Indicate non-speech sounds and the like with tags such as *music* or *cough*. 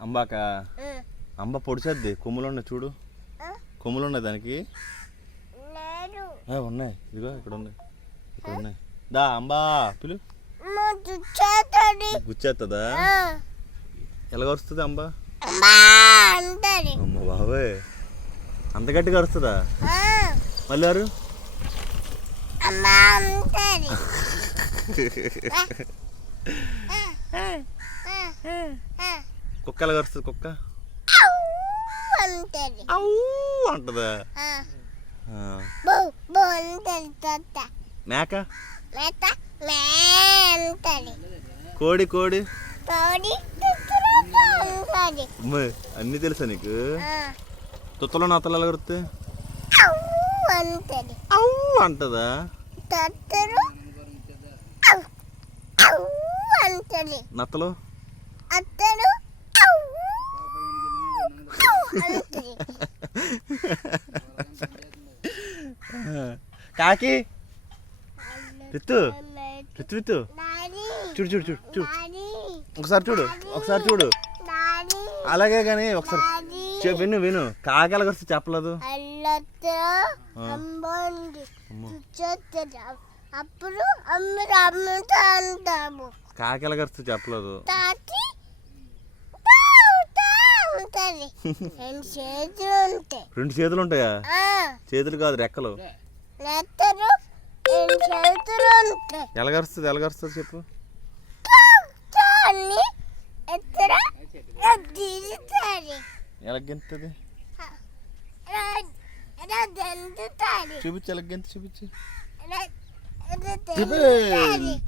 అంబాక? అంబ పొడిచేద్ది. కొమ్ములు ఉన్నాయి చూడు. కొమ్ములు ఉన్నాయి దానికి. ఉన్నాయి. ఇదిగో ఇక్కడ ఉన్నాయి ఇక్కడ ఉన్నాయి దా అంబా పిలు. గుచ్చేస్తుందా ఎలాగ వస్తుంది అంబ? అమ్మా బాబాయ్. అంత గట్టిగా వస్తుందా మళ్ళీ అమ్మా *laughs* కుక్క ఎలా కరుస్తుంది కుక్క. అంటదా? మేక? కోడి కోడి? అన్ని తెలుసా నీకు? తుత్తలో నా ఎలాగ వస్తాయి అంటది అంటదా తొత్తరు అంటది నత్తలు? అంటది. *laughs* కాకి? రిత్తు రిత్తు రిత్తు చూడు చూడు చూడు చూడు. ఒకసారి చూడు ఒకసారి చూడు. అలాగే కానీ ఒకసారి. విను విను. కాకి వస్తుంది చెప్పలేదు. అప్పుడు అమ్మరు అమ్మతో అంటాము. కాకి ఎలాగ వస్తుంది చెప్పలేదు ఉంటుంది *laughs* రెండు చేతులు ఉంటాయి. రెండు చేతులు ఉంటాయా? ఆ, చేతులు కాదు రెక్కలు. నెత్తరు రెండు చేతులు ఉంటాయి. ఎలాగ వస్తుంది ఎలాగ వస్తుంది చెప్పు. ఎత్తర? తీరుతుంది ఎలాగెంతది చూపించు ఎలాగెంత చూపించు. Daddy. Daddy.